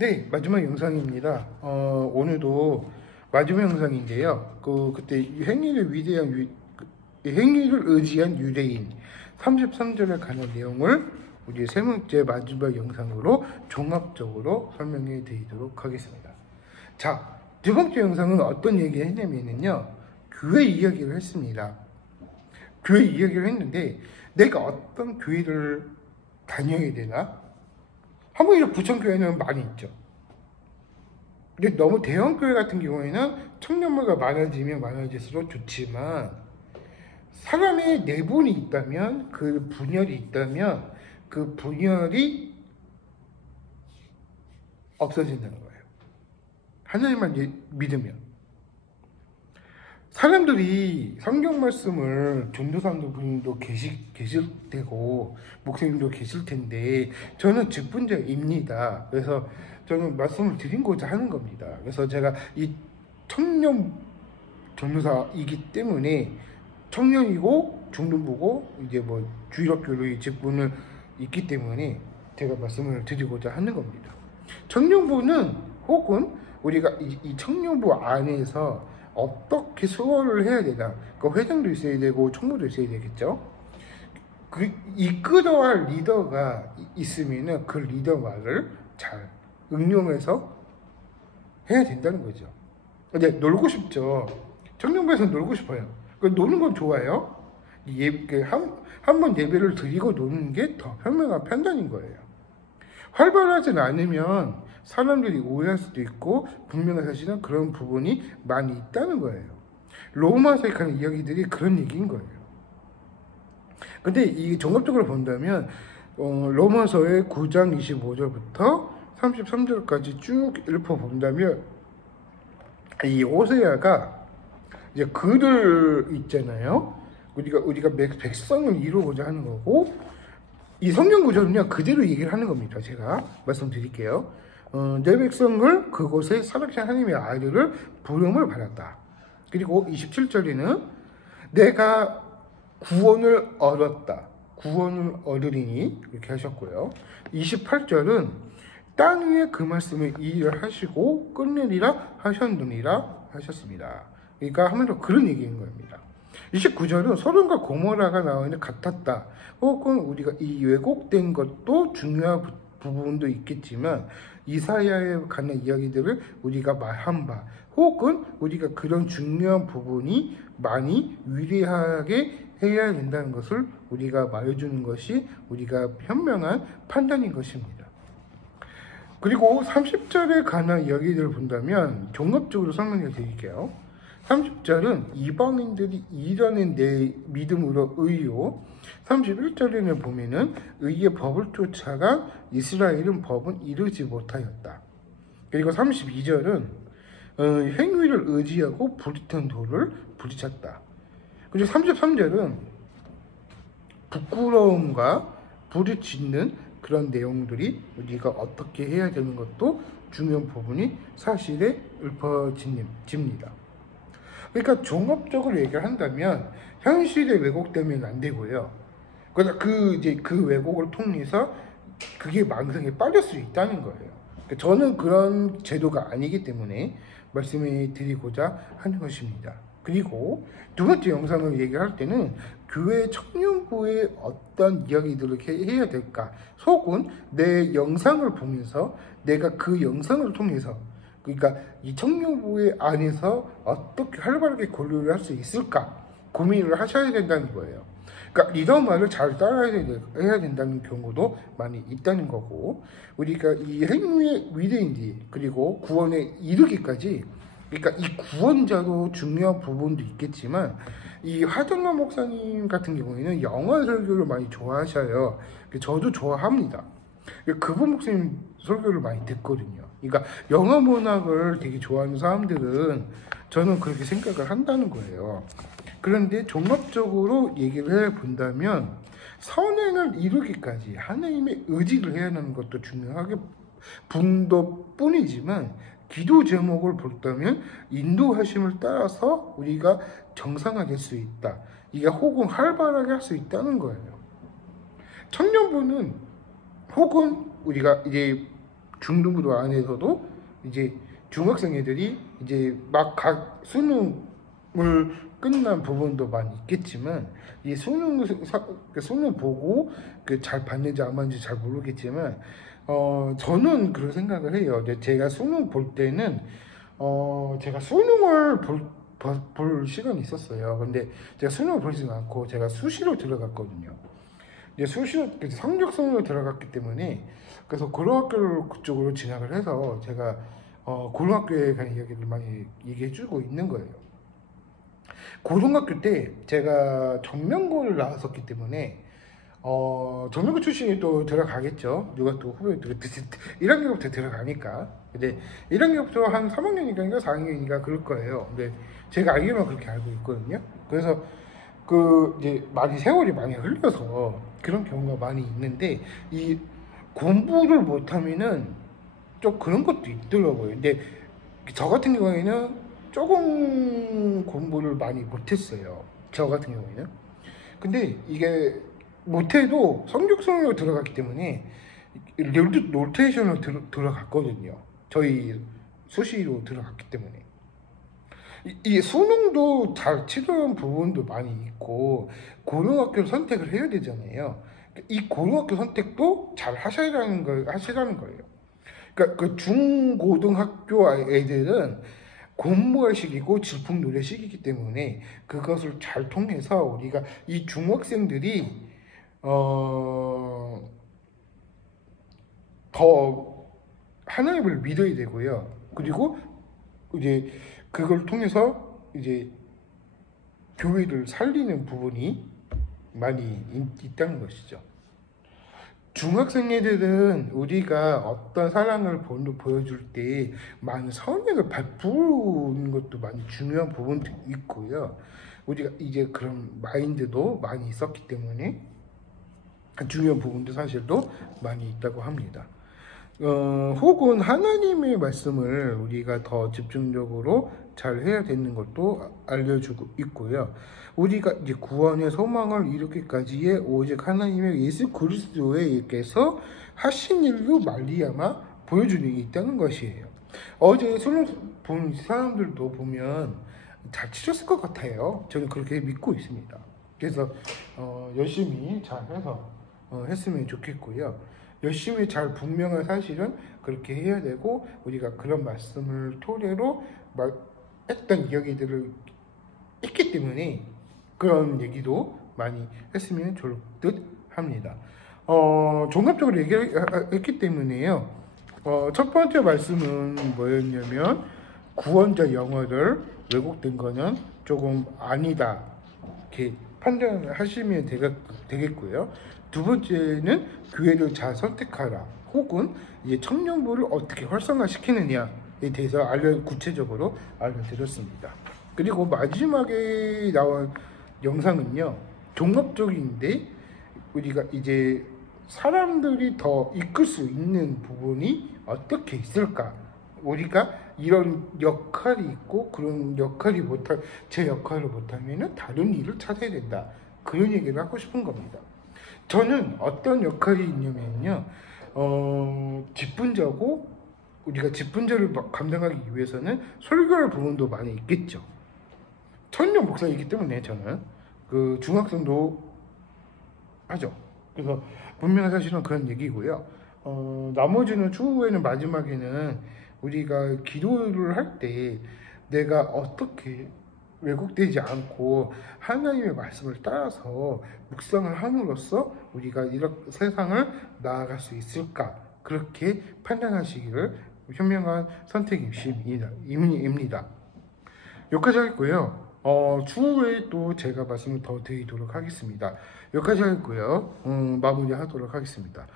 네, 마지막 영상입니다. 오늘도 마지막 영상인데요. 그때 행위를 의지한 유대인 33절에 관한 내용을 우리 세 번째 마지막 영상으로 종합적으로 설명해 드리도록 하겠습니다. 자, 두 번째 영상은 어떤 얘기를 했냐면요. 교회 이야기를 했습니다. 교회 이야기를 했는데 내가 어떤 교회를 다녀야 되나? 한국에서 부천교회는 많이 있죠. 근데 너무 대형교회 같은 경우에는 청년부가 많아지면 많아질수록 좋지만 사람의 내분이 있다면 그 분열이 있다면 그 분열이 없어진다는 거예요. 하나님만 믿으면. 사람들이 성경 말씀을 전도사님도 계실 테고 목사님도 계실 텐데 저는 직분자입니다. 그래서 저는 말씀을 드리고자 하는 겁니다. 그래서 제가 이 청년 전도사이기 때문에 청년이고 중등부고 이제 뭐 주일학교의 직분을 있기 때문에 제가 말씀을 드리고자 하는 겁니다. 청년부는 혹은 우리가 이 청년부 안에서 어떻게 수월을 해야 되나? 그 회장도 있어야 되고 총무도 있어야 되겠죠. 그 이끌어야 할 리더가 있으면은 그 리더 말을 잘 응용해서 해야 된다는 거죠. 근데 놀고 싶죠. 청년부에서 놀고 싶어요. 노는 건 좋아요. 한번 예배를 드리고 노는 게 더 현명한 판단인 거예요. 활발하진 않으면 사람들이 오해할 수도 있고 분명한 사실은 그런 부분이 많이 있다는 거예요. 로마서에 관한 이야기들이 그런 얘기인 거예요. 근데 이 종합적으로 본다면 로마서의 9장 25절부터 33절까지 쭉 읽어본다면 이 오세야가 이제 글을 있잖아요. 우리가 백성을 이루고자 하는 거고 이 성경 구절은요 그대로 얘기를 하는 겁니다. 제가 말씀드릴게요. 내 백성을 그곳에 살아계신 하나님의 아들을 부름을 받았다. 그리고 27절에는 내가 구원을 얻었다. 구원을 얻으리니 이렇게 하셨고요. 28절은 땅 위에 그 말씀을 일을 하시고 끝내리라 하셨느니라 하셨습니다. 그러니까 한마디로 그런 얘기인 겁니다. 29절은 소돔과 고모라가 나오는데 같았다. 혹은 우리가 이 왜곡된 것도 중요한 부분도 있겠지만 이사야에 관한 이야기들을 우리가 말한 바 혹은 우리가 그런 중요한 부분이 많이 위대하게 해야 된다는 것을 우리가 말해주는 것이 우리가 현명한 판단인 것입니다. 그리고 30절에 관한 이야기들을 본다면 종합적으로 설명해 드릴게요. 30절은 이방인들이 이라는 내 믿음으로 의요. 31절에는 보면은 의의 법을 쫓아가 이스라엘은 법은 이루지 못하였다. 그리고 32절은 행위를 의지하고 부딪힌 돌을 부딪혔다. 그리고 33절은 부끄러움과 부딪히는 그런 내용들이 우리가 어떻게 해야 되는 것도 중요한 부분이 사실에 읊어집니다. 그러니까 종합적으로 얘기를 한다면 현실에 왜곡되면 안 되고요. 그러나 그 왜곡을 통해서 그게 망상에 빠질 수 있다는 거예요. 그러니까 저는 그런 제도가 아니기 때문에 말씀을 드리고자 하는 것입니다. 그리고 두 번째 영상을 얘기할 때는 교회 청년부의 어떤 이야기들을 해야 될까? 혹은 내 영상을 보면서 내가 그 영상을 통해서 그러니까 이 청년부의 안에서 어떻게 활발하게 권유를 할 수 있을까 고민을 하셔야 된다는 거예요. 그러니까 리더 말을 잘 따라야 된다는 경우도 많이 있다는 거고 우리가 이 행위의 위대인지 그리고 구원에 이르기까지 그러니까 이 구원자도 중요한 부분도 있겠지만 이 화정만 목사님 같은 경우에는 영어 설교를 많이 좋아하셔요. 저도 좋아합니다. 그분 목사님 설교를 많이 듣거든요. 그러니까 영어 문학을 되게 좋아하는 사람들은 저는 그렇게 생각을 한다는 거예요. 그런데 종합적으로 얘기를 해본다면 선행을 이루기까지 하나님의 의지를 해야 하는 것도 중요하게 분도 뿐이지만 기도 제목을 본다면 인도하심을 따라서 우리가 정상화될 수 있다. 이게 혹은 활발하게 할 수 있다는 거예요. 청년부는 혹은 우리가 이제 중등부도 안에서도 이제 중학생 애들이 이제 막 각 수능을 끝난 부분도 많이 있겠지만 이 수능 보고 그 잘 봤는지 안 봤는지 잘 모르겠지만 저는 그런 생각을 해요. 제가 수능 볼 때는 제가 수능을 볼 시간이 있었어요. 근데 제가 수능을 보지는 않고 제가 수시로 들어갔거든요. 이제 수시로 성적순으로 들어갔기 때문에 그래서 고등학교를 그쪽으로 진학을 해서 제가 고등학교에 관한 이야기를 많이 얘기해주고 있는 거예요. 고등학교 때 제가 전명고를 나왔었기 때문에 전명고 출신이 또 들어가겠죠. 누가 또 후배 1학년부터 들어가니까. 근데 1학년부터 한 3학년인가 4학년인가 그럴 거예요. 근데 제가 알기로는 그렇게 알고 있거든요. 그래서 그 이제 많이 세월이 많이 흘려서 그런 경우가 많이 있는데 이 공부를 못하면은 좀 그런 것도 있더라고요. 근데 저 같은 경우에는 조금 공부를 많이 못했어요. 저 같은 경우에는. 근데 이게 못해도 성적순으로 들어갔기 때문에 로테이션으로 들어갔거든요. 저희 수시로 들어갔기 때문에. 이 수능도 잘 치는 부분도 많이 있고 고등학교 선택을 해야 되잖아요. 이 고등학교 선택도 잘 하시라는 거예요. 그러니까 그 중고등학교 애들은 공부할 시기고 질풍노래 시기이기 때문에 그것을 잘 통해서 우리가 이 중학생들이 더 하나님을 믿어야 되고요. 그리고 이제 그걸 통해서 이제 교회를 살리는 부분이 많이 있다는 것이죠. 중학생 애들은 우리가 어떤 사랑을 보여줄 때 많은 선행을 베푸는 것도 많이 중요한 부분도 있고요. 우리가 이제 그런 마인드도 많이 있었기 때문에 중요한 부분도 사실도 많이 있다고 합니다. 혹은 하나님의 말씀을 우리가 더 집중적으로 잘 해야 되는 것도 알려주고 있고요. 우리가 이제 구원의 소망을 이루기까지의 오직 하나님의 예수 그리스도에게서 하신 일로 말미암아 보여주는 게 있다는 것이에요. 어제 수능 본 사람들도 보면 잘 치렀을 것 같아요. 저는 그렇게 믿고 있습니다. 그래서 열심히 잘 해서 했으면 좋겠고요. 열심히 잘 분명한 사실은 그렇게 해야 되고 우리가 그런 말씀을 토대로 했던 이야기들을 했기 때문에 그런 얘기도 많이 했으면 좋을 듯 합니다. 종합적으로 얘기했기 때문에요. 첫 번째 말씀은 뭐였냐면 구원자 영어를 왜곡된 거는 조금 아니다 이렇게 판단을 하시면 되겠고요. 두 번째는 교회를 잘 선택하라 혹은 이제 청년부를 어떻게 활성화시키느냐에 대해서 구체적으로 알려드렸습니다. 그리고 마지막에 나온 영상은요 종합적인데 우리가 이제 사람들이 더 이끌 수 있는 부분이 어떻게 있을까, 우리가 이런 역할이 있고 그런 역할이 제 역할을 못하면 다른 일을 찾아야 된다, 그런 얘기를 하고 싶은 겁니다. 저는 어떤 역할이 있냐면요 직분자고 우리가 직분자를 감당하기 위해서는 설교할 부분도 많이 있겠죠. 천년 목사이기 때문에 저는 그 중학생도 하죠. 그래서 분명한 사실은 그런 얘기고요. 나머지는 추후에는 마지막에는 우리가 기도를 할 때 내가 어떻게 왜곡되지 않고 하나님의 말씀을 따라서 묵상을 함으로써 우리가 이런 세상을 나아갈 수 있을까, 그렇게 판단하시기를 현명한 선택입니다. 여기까지 하겠고요. 추후에 또 제가 말씀을 더 드리도록 하겠습니다. 여기까지 하겠고요. 마무리하도록 하겠습니다.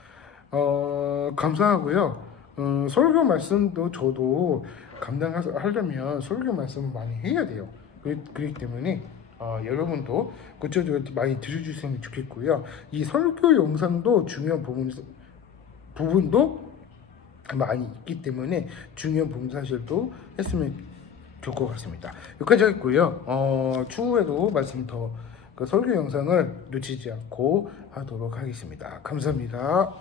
감사하고요. 설교 말씀도 저도 감당하려면 설교 말씀을 많이 해야 돼요. 그렇기 때문에 여러분도 그쪽으로 많이 들어주시면 좋겠고요. 이 설교 영상도 중요한 부분도 많이 있기 때문에 중요한 부분 사실도 했으면 좋을 것 같습니다. 여기까지 하겠고요. 추후에도 말씀 더 설교 영상을 놓치지 않고 하도록 하겠습니다. 감사합니다.